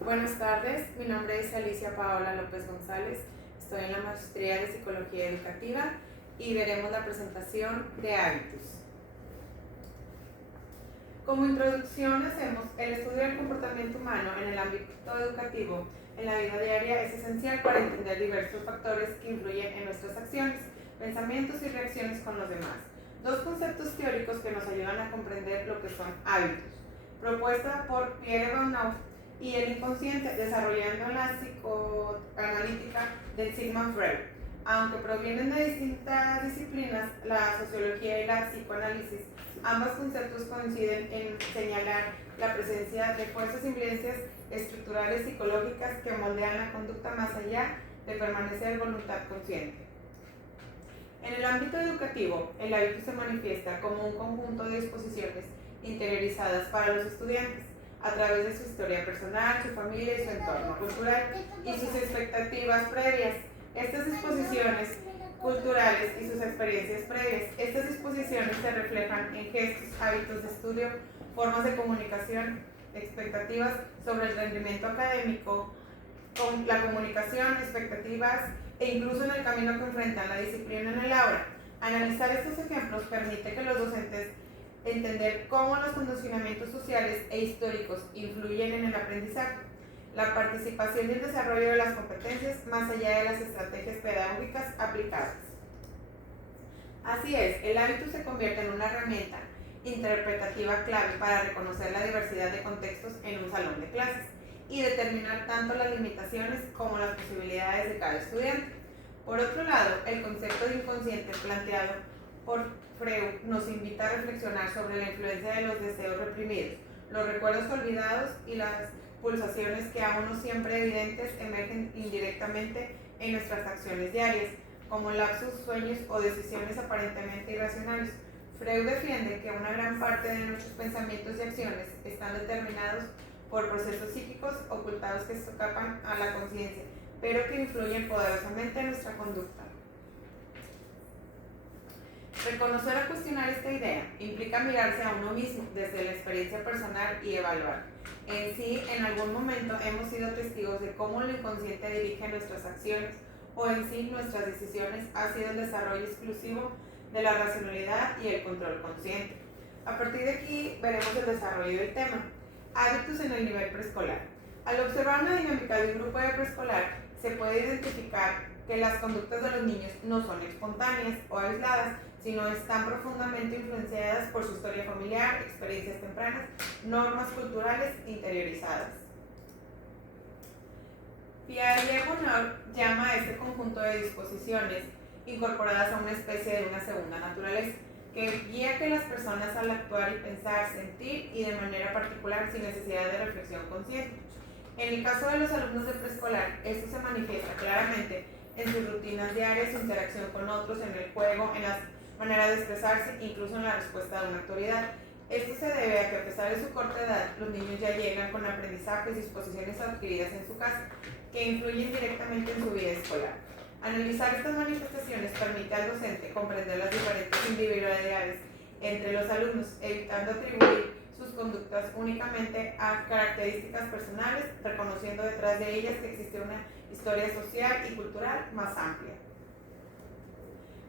Buenas tardes, mi nombre es Alicia Paola López González, estoy en la Maestría de Psicología Educativa y veremos la presentación de hábitos. Como introducción hacemos el estudio del comportamiento humano en el ámbito educativo en la vida diaria es esencial para entender diversos factores que influyen en nuestras acciones, pensamientos y reacciones con los demás. Dos conceptos teóricos que nos ayudan a comprender lo que son hábitos. Propuesta por Pierre Baunau y el inconsciente, desarrollando la psicoanalítica de Sigmund Freud. Aunque provienen de distintas disciplinas, la sociología y la psicoanálisis, ambos conceptos coinciden en señalar la presencia de fuerzas e influencias estructurales psicológicas que moldean la conducta más allá de permanecer voluntad consciente. En el ámbito educativo, el hábito se manifiesta como un conjunto de disposiciones interiorizadas para los estudiantes, a través de su historia personal, su familia y su entorno cultural, y sus expectativas previas. Estas disposiciones culturales y sus experiencias previas. Estas disposiciones se reflejan en gestos, hábitos de estudio, formas de comunicación, expectativas sobre el rendimiento académico, con la comunicación, expectativas e incluso en el camino que enfrentan la disciplina en el aula. Analizar estos ejemplos permite que los docentes entender cómo los condicionamientos sociales e históricos influyen en el aprendizaje, la participación y el desarrollo de las competencias más allá de las estrategias pedagógicas aplicadas. Así es, el hábito se convierte en una herramienta interpretativa clave para reconocer la diversidad de contextos en un salón de clases y determinar tanto las limitaciones como las posibilidades de cada estudiante. Por otro lado, el concepto de inconsciente planteado por Freud nos invita a reflexionar sobre la influencia de los deseos reprimidos, los recuerdos olvidados y las pulsaciones que aún no siempre evidentes emergen indirectamente en nuestras acciones diarias, como lapsus, sueños o decisiones aparentemente irracionales. Freud defiende que una gran parte de nuestros pensamientos y acciones están determinados por procesos psíquicos ocultados que escapan a la conciencia, pero que influyen poderosamente en nuestra conducta. Reconocer o cuestionar esta idea implica mirarse a uno mismo desde la experiencia personal y evaluar. En sí, en algún momento hemos sido testigos de cómo lo inconsciente dirige nuestras acciones o en sí nuestras decisiones ha sido el desarrollo exclusivo de la racionalidad y el control consciente. A partir de aquí veremos el desarrollo del tema. Hábitos en el nivel preescolar. Al observar una dinámica de un grupo de preescolar, se puede identificar que las conductas de los niños no son espontáneas o aisladas, sino están profundamente influenciadas por su historia familiar, experiencias tempranas, normas culturales interiorizadas. Piaget-Bonnard llama a este conjunto de disposiciones incorporadas a una especie de una segunda naturaleza, que guía que las personas al actuar y pensar, sentir y de manera particular sin necesidad de reflexión consciente. En el caso de los alumnos de preescolar, esto se manifiesta claramente en sus rutinas diarias, su interacción con otros, en el juego, en las maneras de expresarse, incluso en la respuesta de una autoridad. Esto se debe a que a pesar de su corta edad, los niños ya llegan con aprendizajes y disposiciones adquiridas en su casa, que influyen directamente en su vida escolar. Analizar estas manifestaciones permite al docente comprender las diferentes individualidades entre los alumnos, evitando atribuir sus conductas únicamente a características personales, reconociendo detrás de ellas que existe una historia social y cultural más amplia.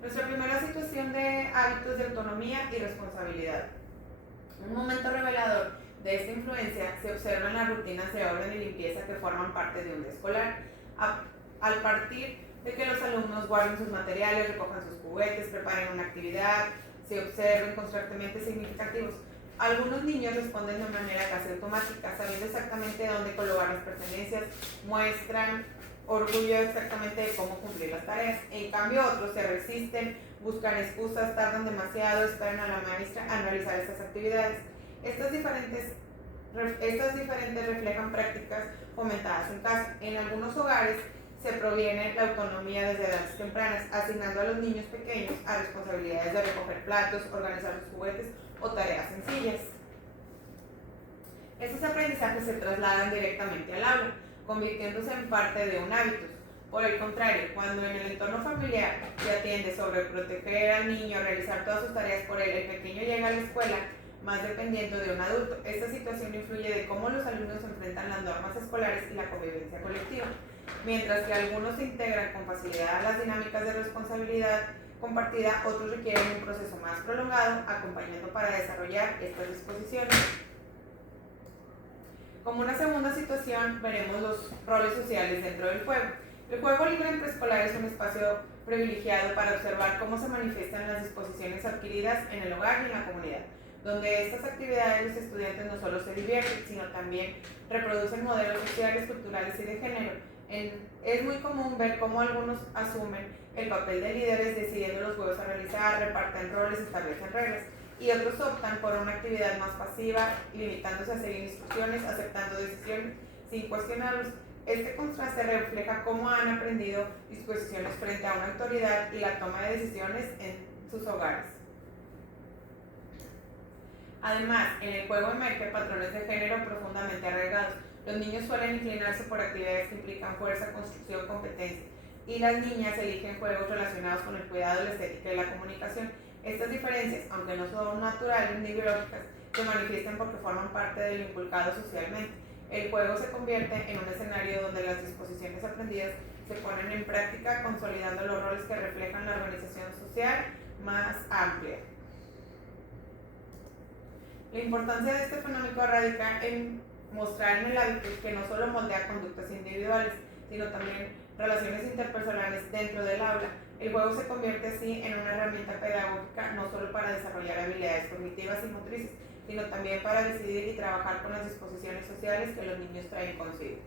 Nuestra primera situación de hábitos de autonomía y responsabilidad. Un momento revelador de esta influencia se observa en las rutinas de orden y limpieza que forman parte de un día escolar. Al partir de que los alumnos guarden sus materiales, recojan sus juguetes, preparen una actividad, se observen constantemente significativos. Algunos niños responden de manera casi automática, sabiendo exactamente dónde colocar las pertenencias, muestran orgullo exactamente de cómo cumplir las tareas. En cambio, otros se resisten, buscan excusas, tardan demasiado, esperan a la maestra a realizar estas actividades. Estas diferentes reflejan prácticas fomentadas en casa. En algunos hogares se proviene la autonomía desde edades tempranas, asignando a los niños pequeños a responsabilidades de recoger platos, organizar sus juguetes o tareas sencillas. Estos aprendizajes se trasladan directamente al aula, convirtiéndose en parte de un hábito. Por el contrario, cuando en el entorno familiar se atiende sobre proteger al niño, realizar todas sus tareas por él, el pequeño llega a la escuela más dependiendo de un adulto. Esta situación influye de cómo los alumnos enfrentan las normas escolares y la convivencia colectiva. Mientras que algunos se integran con facilidad a las dinámicas de responsabilidad compartida, otros requieren un proceso más prolongado, acompañando para desarrollar estas disposiciones. Como una segunda situación, veremos los roles sociales dentro del juego. El juego libre en preescolar es un espacio privilegiado para observar cómo se manifiestan las disposiciones adquiridas en el hogar y en la comunidad, donde estas actividades los estudiantes no solo se divierten, sino también reproducen modelos sociales, culturales y de género. Es muy común ver cómo algunos asumen el papel de líderes decidiendo los juegos a realizar, reparten roles, establecen reglas, y otros optan por una actividad más pasiva, limitándose a seguir instrucciones, aceptando decisiones sin cuestionarlos. Este contraste refleja cómo han aprendido disposiciones frente a una autoridad y la toma de decisiones en sus hogares. Además, en el juego emergen patrones de género profundamente arraigados. Los niños suelen inclinarse por actividades que implican fuerza, construcción, competencia, y las niñas eligen juegos relacionados con el cuidado, la estética y la comunicación. Estas diferencias, aunque no son naturales ni biológicas, se manifiestan porque forman parte de lo inculcado socialmente. El juego se convierte en un escenario donde las disposiciones aprendidas se ponen en práctica, consolidando los roles que reflejan la organización social más amplia. La importancia de este fenómeno radica en mostrar en el hábito que no solo moldea conductas individuales, sino también relaciones interpersonales dentro del aula. El juego se convierte así en una herramienta pedagógica no solo para desarrollar habilidades cognitivas y motrices, sino también para decidir y trabajar con las disposiciones sociales que los niños traen consigo.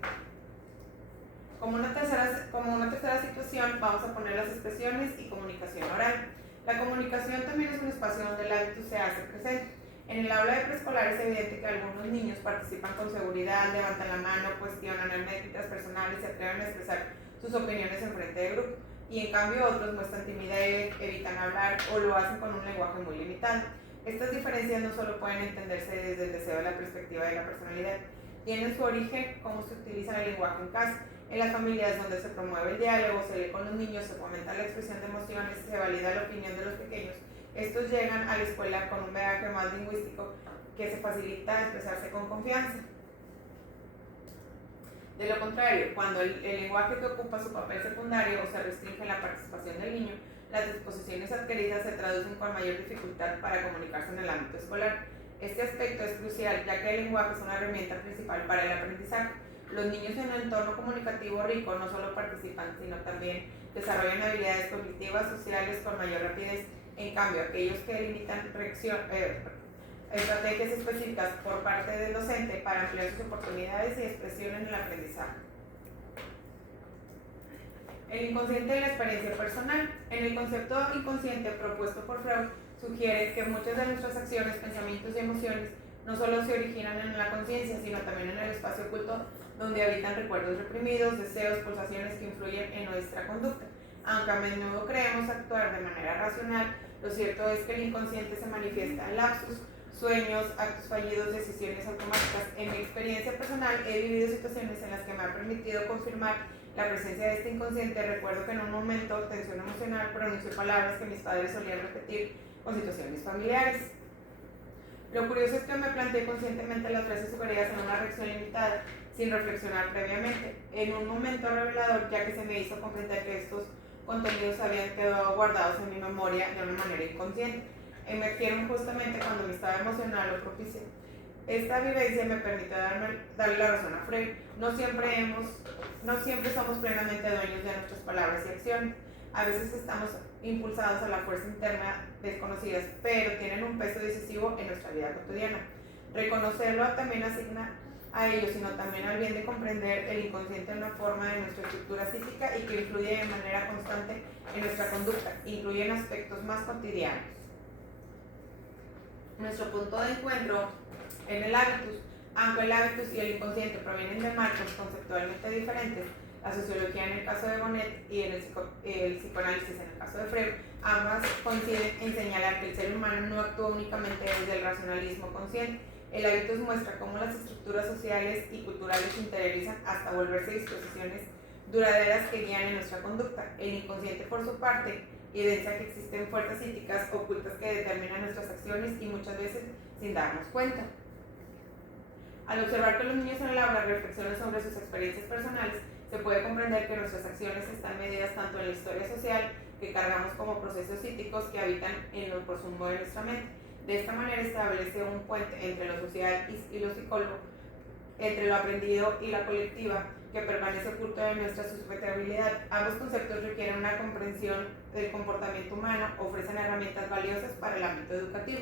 Como una tercera situación, vamos a poner las expresiones y comunicación oral. La comunicación también es un espacio donde el hábito se hace presente. En el aula de preescolar es evidente que algunos niños participan con seguridad, levantan la mano, cuestionan métricas personales, se atreven a expresar sus opiniones en frente de grupo, y en cambio otros muestran timidez, evitan hablar o lo hacen con un lenguaje muy limitado. Estas diferencias no solo pueden entenderse desde el deseo de la perspectiva de la personalidad, tienen su origen cómo se utiliza el lenguaje en casa. En las familias donde se promueve el diálogo, se lee con los niños, se fomenta la expresión de emociones, se valida la opinión de los pequeños, estos llegan a la escuela con un bagaje más lingüístico que se facilita expresarse con confianza. De lo contrario, cuando el lenguaje que ocupa su papel secundario o se restringe la participación del niño, las disposiciones adquiridas se traducen con mayor dificultad para comunicarse en el ámbito escolar. Este aspecto es crucial, ya que el lenguaje es una herramienta principal para el aprendizaje. Los niños en un entorno comunicativo rico no solo participan, sino también desarrollan habilidades cognitivas sociales con mayor rapidez. En cambio, aquellos que limitan estrategias específicas por parte del docente para ampliar sus oportunidades y expresión en el aprendizaje. El inconsciente de la experiencia personal. En el concepto inconsciente propuesto por Freud, sugiere que muchas de nuestras acciones, pensamientos y emociones no solo se originan en la conciencia, sino también en el espacio oculto donde habitan recuerdos reprimidos, deseos, pulsaciones que influyen en nuestra conducta. Aunque a menudo creemos actuar de manera racional, lo cierto es que el inconsciente se manifiesta en lapsus, sueños, actos fallidos, decisiones automáticas. En mi experiencia personal he vivido situaciones en las que me ha permitido confirmar la presencia de este inconsciente. Recuerdo que en un momento, tensión emocional, pronunció palabras que mis padres solían repetir con situaciones familiares. Lo curioso es que me planteé conscientemente las frases sugeridas en una reacción limitada, sin reflexionar previamente, en un momento revelador, ya que se me hizo comprender que estos contenidos habían quedado guardados en mi memoria de una manera inconsciente. Emergieron justamente cuando mi estado emocional lo propició. Esta vivencia me permitió darle la razón a Freud. No siempre somos plenamente dueños de nuestras palabras y acciones. A veces estamos impulsados a la fuerza interna desconocidas, pero tienen un peso decisivo en nuestra vida cotidiana. Reconocerlo también asigna a ellos, sino también al bien de comprender el inconsciente en una forma de nuestra estructura psíquica y que influye de manera constante en nuestra conducta, incluye en aspectos más cotidianos. Nuestro punto de encuentro en el hábitus. Aunque el hábitus y el inconsciente provienen de marcos conceptualmente diferentes, la sociología en el caso de Bonnet y el psicoanálisis en el caso de Freud, ambas coinciden en señalar que el ser humano no actúa únicamente desde el racionalismo consciente. El hábitus muestra cómo las estructuras sociales y culturales se interiorizan hasta volverse disposiciones duraderas que guían en nuestra conducta. El inconsciente, por su parte, evidencia que existen fuerzas psíquicas ocultas que determinan nuestras acciones y muchas veces sin darnos cuenta. Al observar que los niños en el aula reflexionan sobre sus experiencias personales, se puede comprender que nuestras acciones están medidas tanto en la historia social que cargamos como procesos psíquicos que habitan en lo profundo de nuestra mente. De esta manera establece un puente entre lo social y lo psicólogo, entre lo aprendido y la colectiva, que permanece oculto de nuestra subjetividad. Ambos conceptos requieren una comprensión del comportamiento humano, ofrecen herramientas valiosas para el ámbito educativo.